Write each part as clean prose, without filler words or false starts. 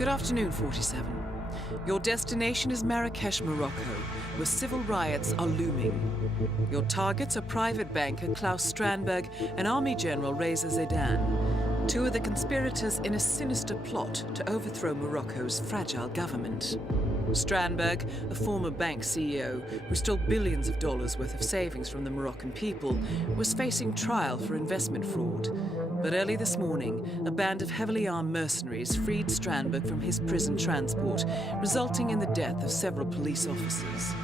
Good afternoon, 47. Your destination is Marrakesh, Morocco, where civil riots are looming. Your targets are private banker Klaus Strandberg and Army General Reza Zaidan, two of the conspirators in a sinister plot to overthrow Morocco's fragile government. Strandberg, a former bank CEO who stole billions of dollars worth of savings from the Moroccan people, was facing trial for investment fraud. But early this morning, a band of heavily armed mercenaries freed Strandberg from his prison transport, resulting in the death of several police officers.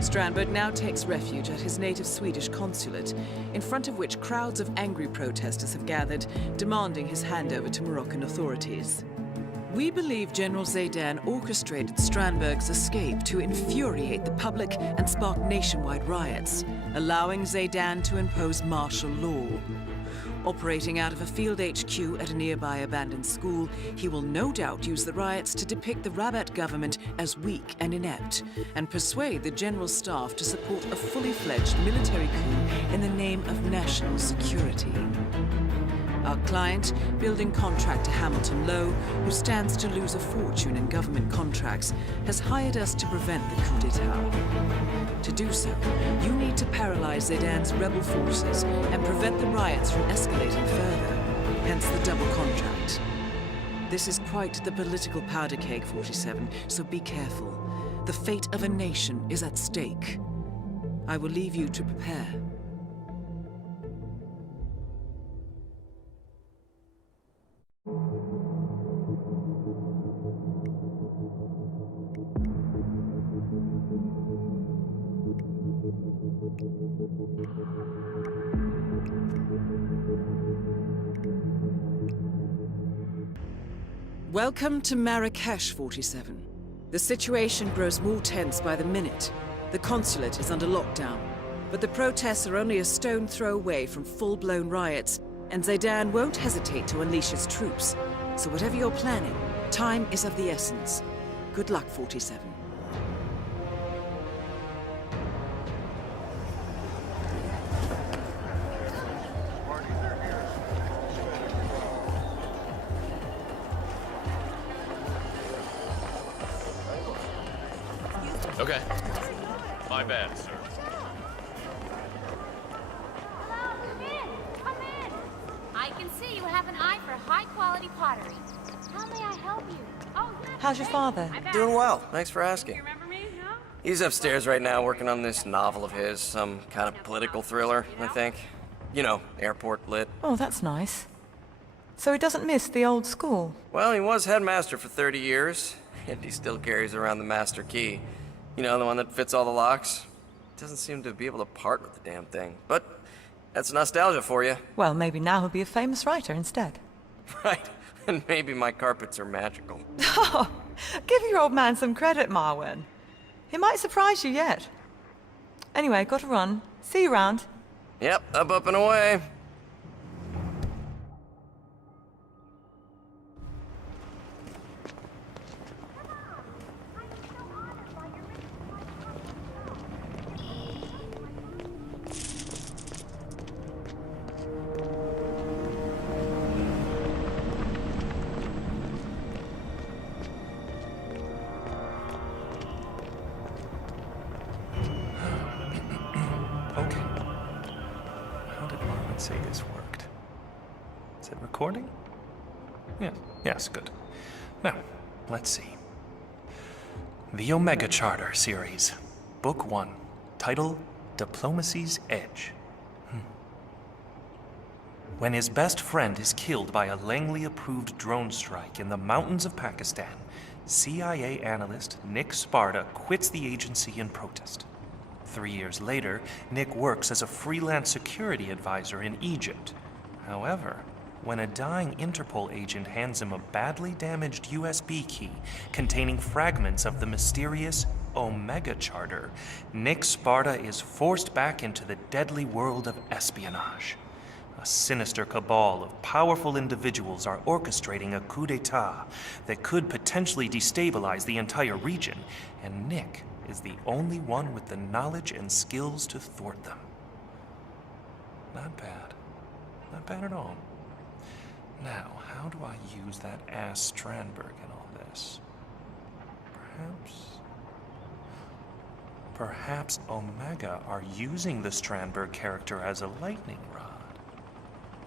Strandberg now takes refuge at his native Swedish consulate, in front of which crowds of angry protesters have gathered, demanding his handover to Moroccan authorities. We believe General Zaidan orchestrated Strandberg's escape to infuriate the public and spark nationwide riots, allowing Zaidan to impose martial law. Operating out of a field HQ at a nearby abandoned school, he will no doubt use the riots to depict the Rabat government as weak and inept, and persuade the general staff to support a fully fledged military coup in the name of national security. Our client, building contractor Hamilton Lowe, who stands to lose a fortune in government contracts, has hired us to prevent the coup d'etat. To do so, you need to paralyze Zaidan's rebel forces and prevent the riots from escalating further, hence the double contract. This is quite the political powder keg, 47, so be careful. The fate of a nation is at stake. I will leave you to prepare. Welcome to Marrakesh, 47. The situation grows more tense by the minute. The consulate is under lockdown, but the protests are only a stone throw away from full-blown riots, and Zaidan won't hesitate to unleash his troops. So whatever you're planning, time is of the essence. Good luck, 47. Okay. My bad, sir. Hello, come in! Come in! I can see you have an eye for high-quality pottery. How may I help you? Oh, yeah. How's your father? Doing well, thanks for asking. You remember me? No? He's upstairs right now working on this novel of his, some kind of political thriller, I think. You know, airport lit. Oh, that's nice. So he doesn't miss the old school? Well, he was headmaster for 30 years, and he still carries around the master key. You know, the one that fits all the locks? Doesn't seem to be able to part with the damn thing. But that's nostalgia for you. Well, maybe now he'll be a famous writer instead. Right, and maybe my carpets are magical. Oh, give your old man some credit, Marwin. He might surprise you yet. Anyway, got to run. See you around. Yep, up and away. Okay. How did Marvin say this worked? Is it recording? Yes, good. Now, let's see. The Omega Charter series, Book 1, title Diplomacy's Edge. When his best friend is killed by a Langley-approved drone strike in the mountains of Pakistan, CIA analyst Nick Sparta quits the agency in protest. 3 years later, Nick works as a freelance security advisor in Egypt. However, when a dying Interpol agent hands him a badly damaged USB key containing fragments of the mysterious Omega Charter, Nick Sparta is forced back into the deadly world of espionage. A sinister cabal of powerful individuals are orchestrating a coup d'etat that could potentially destabilize the entire region, and Nick is the only one with the knowledge and skills to thwart them. Not bad. Not bad at all. Now, how do I use that ass Strandberg in all this? Perhaps Omega are using the Strandberg character as a lightning rod.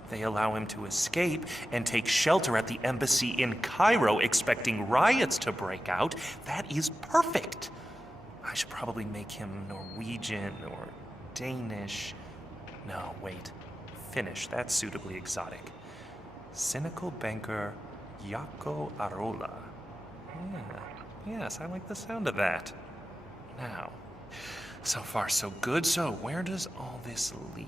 They allow him to escape and take shelter at the embassy in Cairo, expecting riots to break out. That is perfect. I should probably make him Norwegian or Danish. No, wait. Finnish. That's suitably exotic. Cynical banker Jaakko Arola. Yeah. Yes, I like the sound of that. Now, so far so good. So where does all this lead?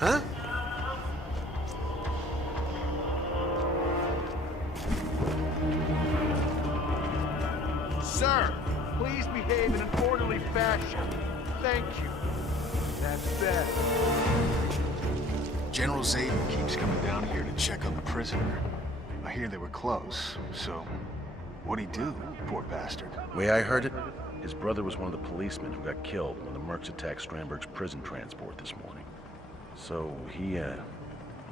Huh? Sir, please behave in an orderly fashion. Thank you. That's better. General Zayden keeps coming down here to check on the prisoner. I hear they were close, so what'd he do, poor bastard? Way I heard it, his brother was one of the policemen who got killed when the mercs attacked Strandberg's prison transport this morning. So he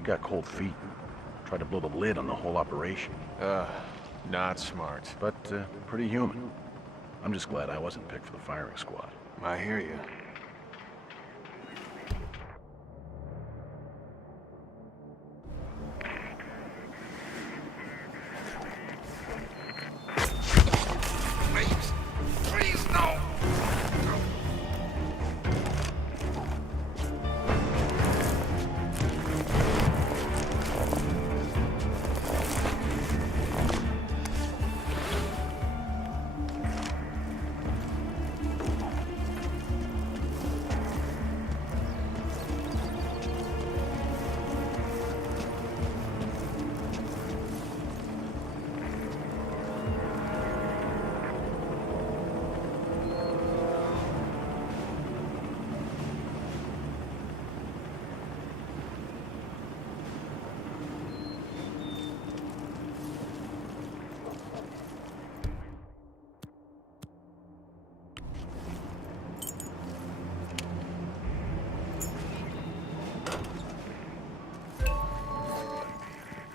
got cold feet and tried to blow the lid on the whole operation. Not smart. But pretty human. I'm just glad I wasn't picked for the firing squad. I hear you. Please, no!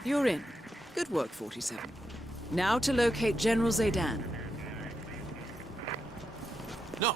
You're in. Good work, 47. Now to locate General Zayden. No!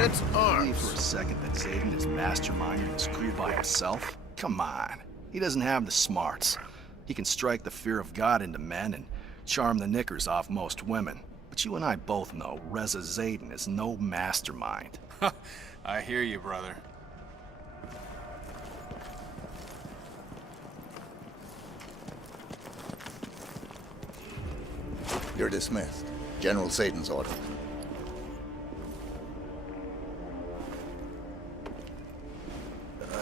It's Believe for a second that Zayden is masterminding this crew by himself? Come on. He doesn't have the smarts. He can strike the fear of God into men and charm the knickers off most women. But But you and I both know Reza Zayden is no mastermind. I hear you, brother. You're dismissed. General Zayden's order.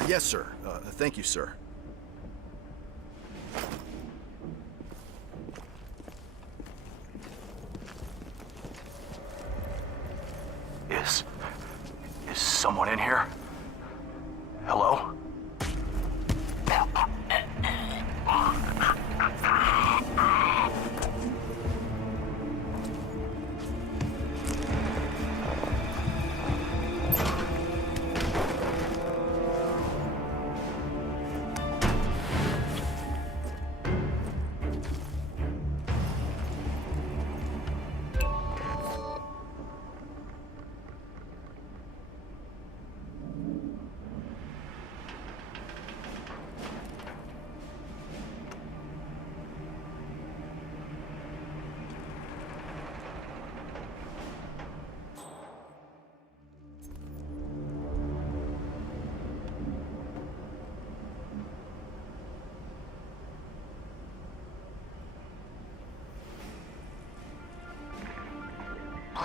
Yes, sir. Thank you, sir. Is someone in here? Hello?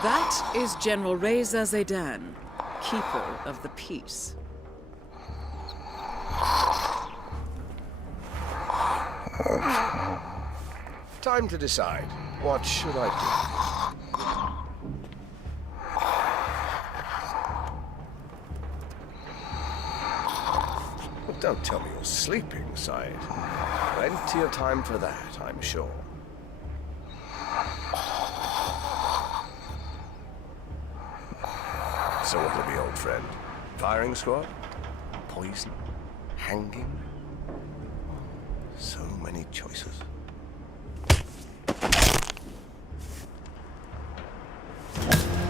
That is General Reza Zayden, Keeper of the Peace. Time to decide. What should I do? Don't tell me you're sleeping, Syed. Plenty of time for that, I'm sure. So what'll be, old friend? Firing squad? Poison? Hanging? So many choices.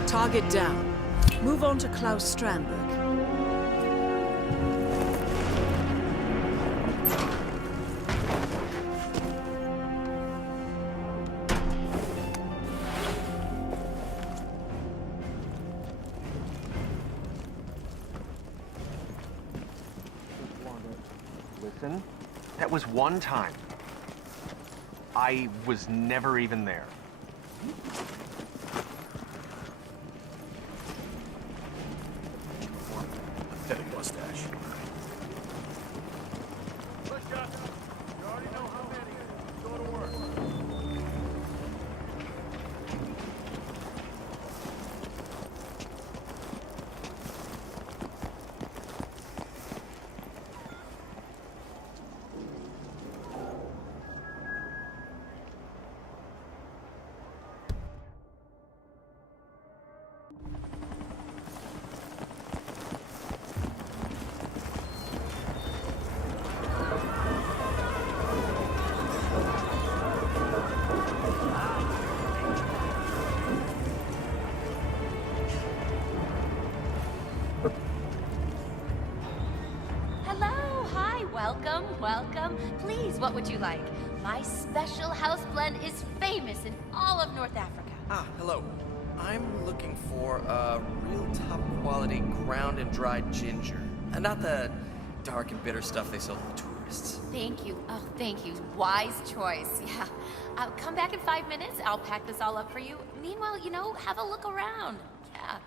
Target down. Move on to Klaus Strandberg. Listen, that was one time. I was never even there. Pathetic mustache. You already know how many. Go to work. Welcome. Please, what would you like? My special house blend is famous in all of North Africa. Ah, hello. I'm looking for a real top quality ground and dried ginger. And not the dark and bitter stuff they sell to the tourists. Thank you. Oh, thank you. Wise choice. Yeah. I'll come back in 5 minutes. I'll pack this all up for you. Meanwhile, have a look around. Yeah.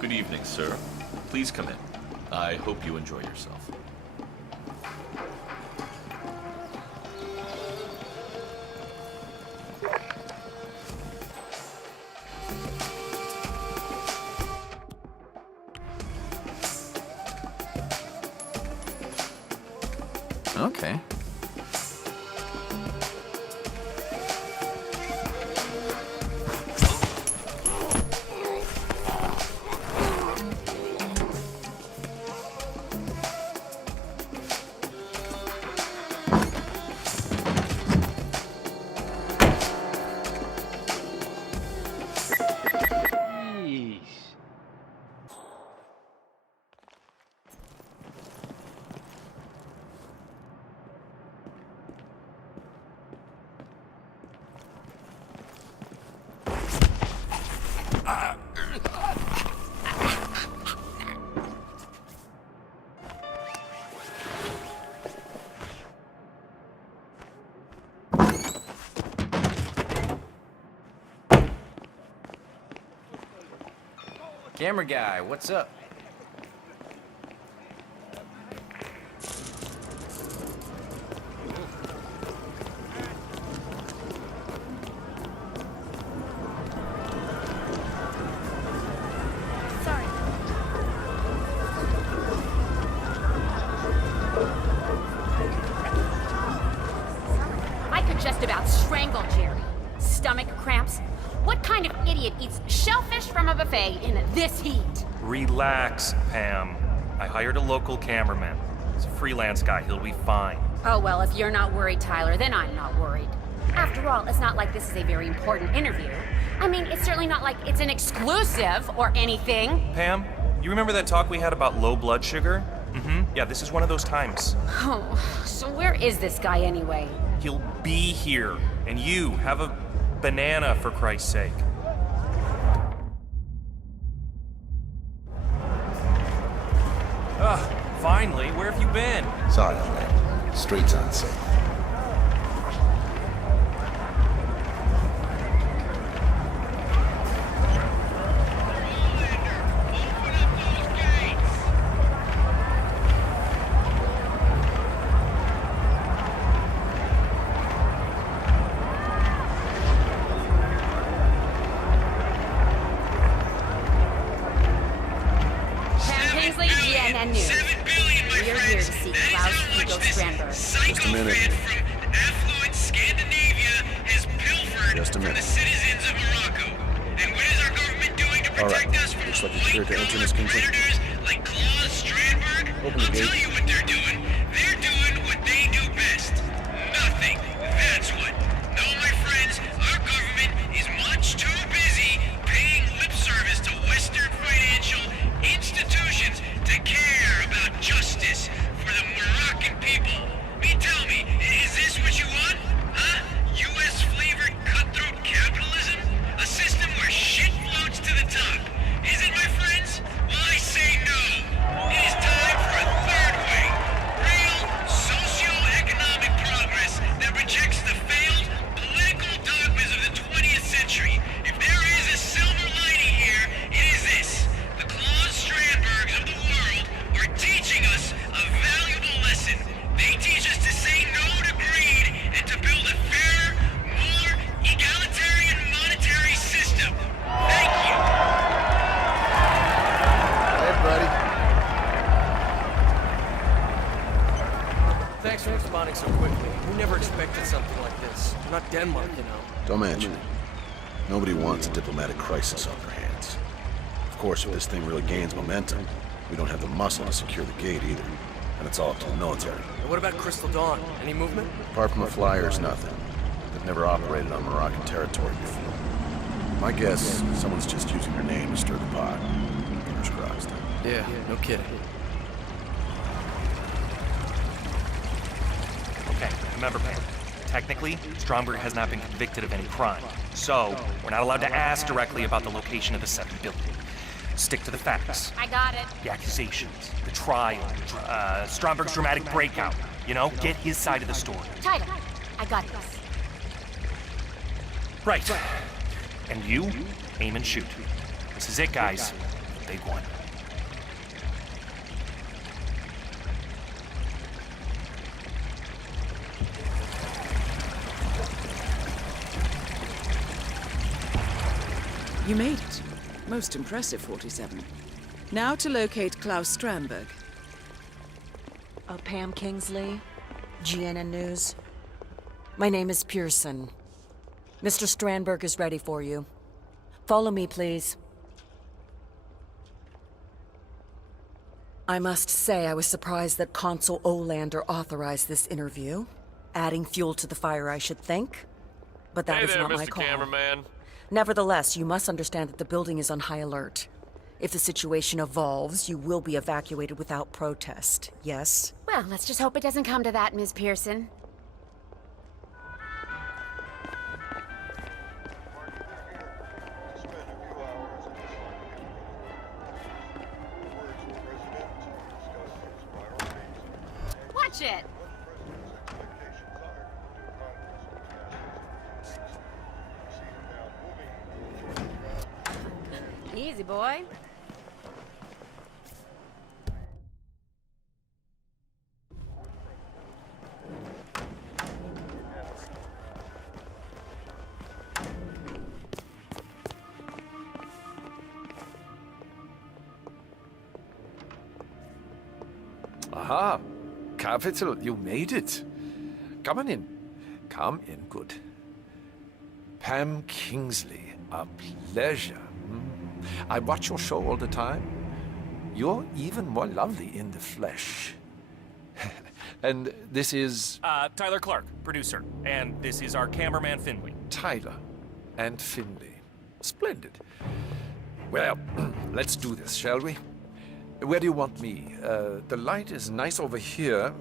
Good evening, sir. Please come in. I hope you enjoy yourself. Okay. Camera guy, what's up? I could just about strangle Jerry. Stomach cramps. What kind of idiot eats shellfish from a buffet in this heat? Relax, Pam. I hired a local cameraman. He's a freelance guy. He'll be fine. Oh, well, if you're not worried, Tyler, then I'm not worried. After all, it's not like this is a very important interview. I mean, it's certainly not like it's an exclusive or anything. Pam, you remember that talk we had about low blood sugar? Mm-hmm. Yeah, this is one of those times. Oh, so where is this guy anyway? He'll be here. And you, have a banana, for Christ's sake. Finally, where have you been? Sorry, man. Streets unsafe. Just a minute. Affluent Scandinavia has pilfered Just a minute. from the citizens of Morocco. And what is our government doing to protect us from Looks the like it's clear to enter this white-collar country. predators like Claus Strandberg? Open the I'll gate. tell you what they're doing. They're doing what they do best. Nothing. That's what. No, my friends, our government is much too busy paying lip service to Western financial institutions to care about justice for the Moroccan people. Tell me, is this what you want? Huh? U.S.-flavored cutthroat capitalism? A system where shit floats to the top. Is it, my friends? Well, I say no. It is time for a third way. Real socio-economic progress that rejects the failed political dogmas of the 20th century. If there is a silver lining here, it is this. The Claus Strandbergs of the world are teaching us a valuable lesson. They teach us to say no to greed and to build a fairer, more egalitarian monetary system. Thank you. Hey, buddy. Thanks for responding so quickly. We never expected something like this. We're not Denmark, you know. Don't mention it. Nobody wants a diplomatic crisis on their hands. Of course, if this thing really gains momentum, we don't have the muscle to secure the gate either. And it's all up to the military. And what about Crystal Dawn? Any movement? Apart from the flyers, nothing. They've never operated on Moroccan territory before. My guess, someone's just using her name to stir the pot. Fingers crossed. Yeah, no kidding. Okay, remember, Pam. Technically, Stromberg has not been convicted of any crime. So, we're not allowed to ask directly about the location of the 7 billion. Stick to the facts. I got it. The accusations, the trial, Stromberg's dramatic breakout. You know, get his side of the story. Tyler, I got this. Right. And you, aim and shoot. This is it, guys. The big one. You made it. Most impressive, 47. Now to locate Klaus Strandberg. Pam Kingsley, GNN News. My name is Pearson. Mr. Strandberg is ready for you. Follow me, please. I must say I was surprised that Consul Olander authorized this interview. Adding fuel to the fire, I should think. But that is not my call. Hey there, Mr. Cameraman. Nevertheless, you must understand that the building is on high alert. If the situation evolves, you will be evacuated without protest, yes? Well, let's just hope it doesn't come to that, Ms. Pearson. Watch it! Easy, boy. Aha! Capital, you made it. Come on in. Come in, good. Pam Kingsley, a pleasure. I watch your show all the time. You're even more lovely in the flesh. And this is... Tyler Clark, producer. And this is our cameraman, Finley. Tyler and Finley. Splendid. Well, let's do this, shall we? Where do you want me? The light is nice over here.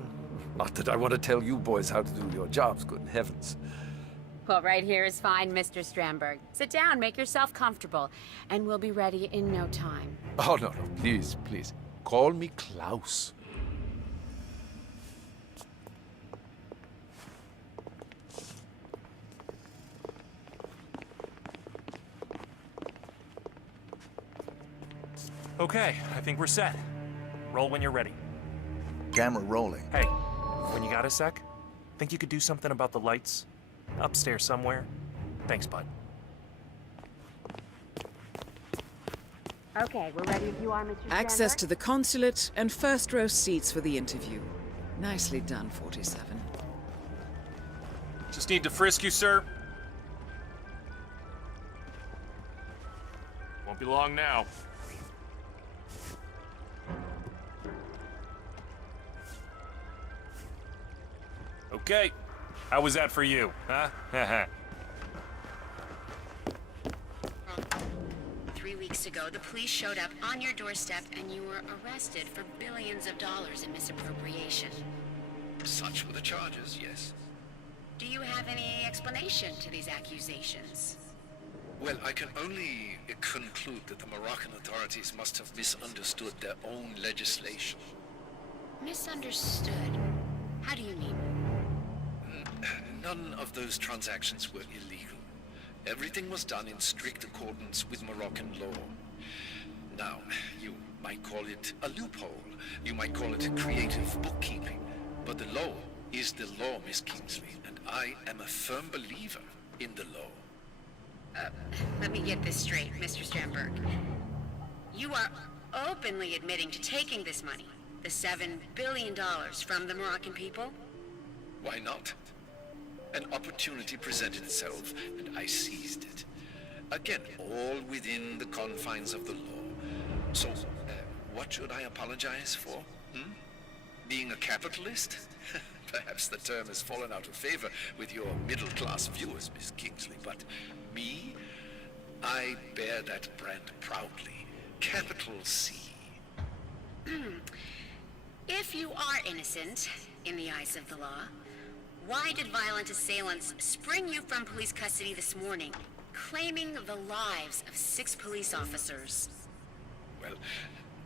Not that I want to tell you boys how to do your jobs, good heavens. Well, right here is fine, Mr. Strandberg. Sit down, make yourself comfortable, and we'll be ready in no time. Oh, no, please, please. Call me Klaus. Okay, I think we're set. Roll when you're ready. Camera rolling. Hey, when you got a sec, think you could do something about the lights? Upstairs somewhere? Thanks, bud. Okay, we're ready if you are, Mr. Access to the consulate and first row seats for the interview. Nicely done, 47. Just need to frisk you, sir. Won't be long now. Okay. How was that for you, huh? 3 weeks ago, the police showed up on your doorstep and you were arrested for billions of dollars in misappropriation. Such were the charges, yes. Do you have any explanation to these accusations? Well, I can only conclude that the Moroccan authorities must have misunderstood their own legislation. Misunderstood? How do you mean? None of those transactions were illegal. Everything was done in strict accordance with Moroccan law. Now, you might call it a loophole. You might call it creative bookkeeping. But the law is the law, Miss Kingsley, and I am a firm believer in the law. Let me get this straight, Mr. Strandberg. You are openly admitting to taking this money, the $7 billion from the Moroccan people? Why not? An opportunity presented itself, and I seized it. Again, all within the confines of the law. So, what should I apologize for? Being a capitalist? Perhaps the term has fallen out of favor with your middle-class viewers, Miss Kingsley, but me? I bear that brand proudly. Capital C. If you are innocent, in the eyes of the law, why did violent assailants spring you from police custody this morning, claiming the lives of 6 police officers? Well,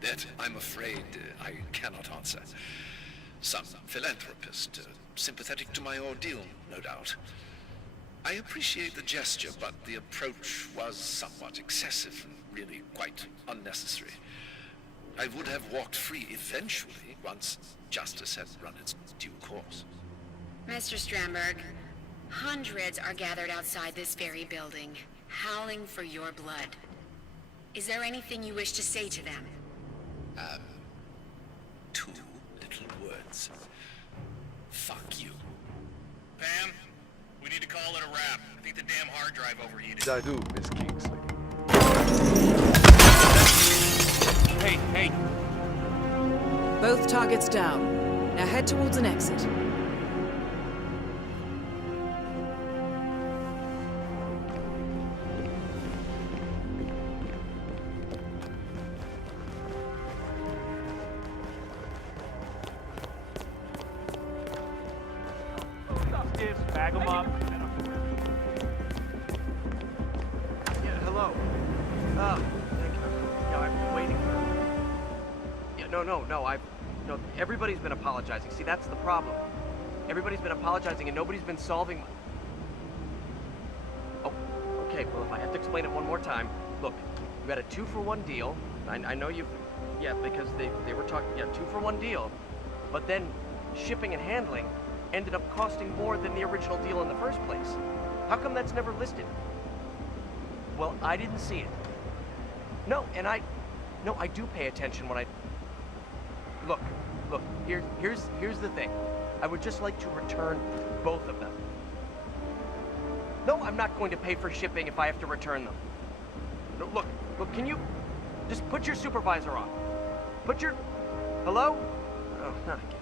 that, I'm afraid, I cannot answer. Some philanthropist, sympathetic to my ordeal, no doubt. I appreciate the gesture, but the approach was somewhat excessive and really quite unnecessary. I would have walked free eventually, once justice had run its due course. Mr. Strandberg, hundreds are gathered outside this very building, howling for your blood. Is there anything you wish to say to them? 2 little words. Fuck you. Pam, we need to call it a wrap. I think the damn hard drive overheated. I do, Miss Kingsley. Hey! Both targets down. Now head towards an exit. Bag them up. Yeah, hello. Thank you. Yeah, I've been waiting. Yeah, no, everybody's been apologizing. See, that's the problem. Everybody's been apologizing and nobody's been solving... Oh, okay, well, if I have to explain it one more time. Look, we had a 2-for-1 deal. I know you've... Yeah, because they were talking... Yeah, 2-for-1 deal. But then shipping and handling ended up costing more than the original deal in the first place. How come that's never listed? Well, I didn't see it. No, I do pay attention when I... Look, look, here's the thing. I would just like to return both of them. No, I'm not going to pay for shipping if I have to return them. No, look, can you just put your supervisor on? Put your... Hello? Oh, not again.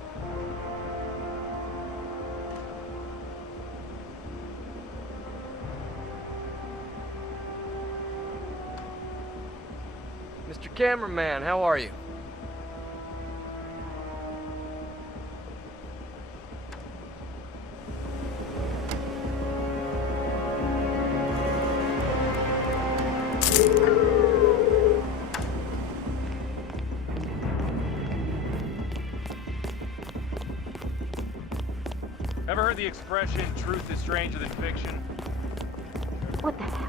Mr. Cameraman, how are you? Ever heard the expression, truth is stranger than fiction? What the hell?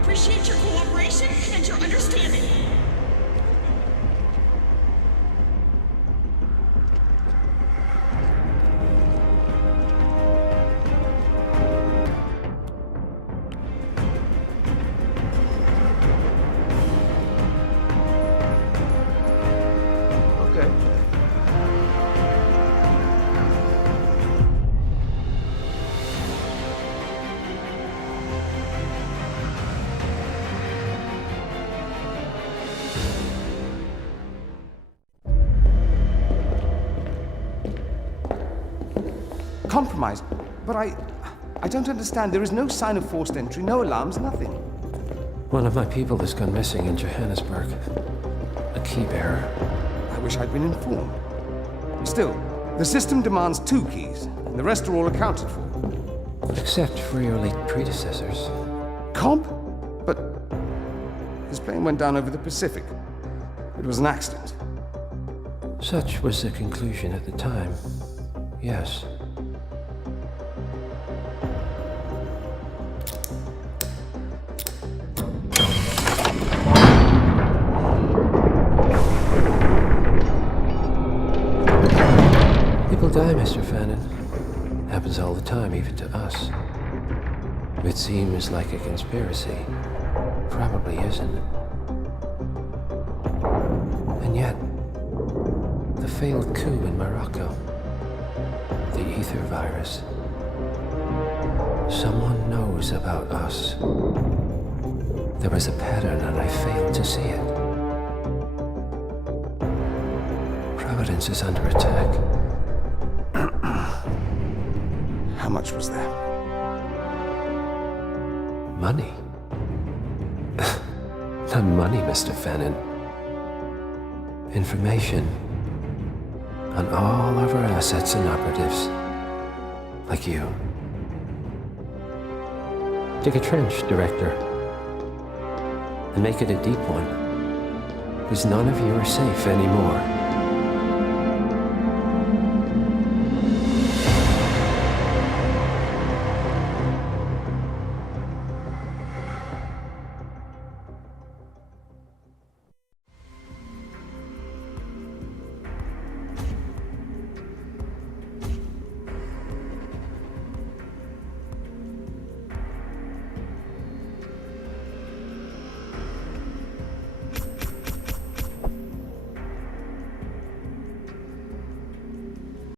Appreciate your cooperation and your understanding. Compromised, but I don't understand. There is no sign of forced entry, no alarms, nothing. One of my people has gone missing in Johannesburg. A key bearer. I wish I'd been informed. Still, the system demands 2 keys, and the rest are all accounted for. Except for your late predecessors. Comp? But his plane went down over the Pacific. It was an accident. Such was the conclusion at the time. Yes. People die, Mr. Fannin. Happens all the time, even to us. It seems like a conspiracy. Probably isn't. And yet, the failed coup in Morocco, the ether virus. Someone knows about us. There was a pattern and I failed to see it. Providence is under attack. How much was there? Money? Not money, Mr. Fannin. Information on all of our assets and operatives. Like you. Dig a trench, Director. And make it a deep one. Because none of you are safe anymore.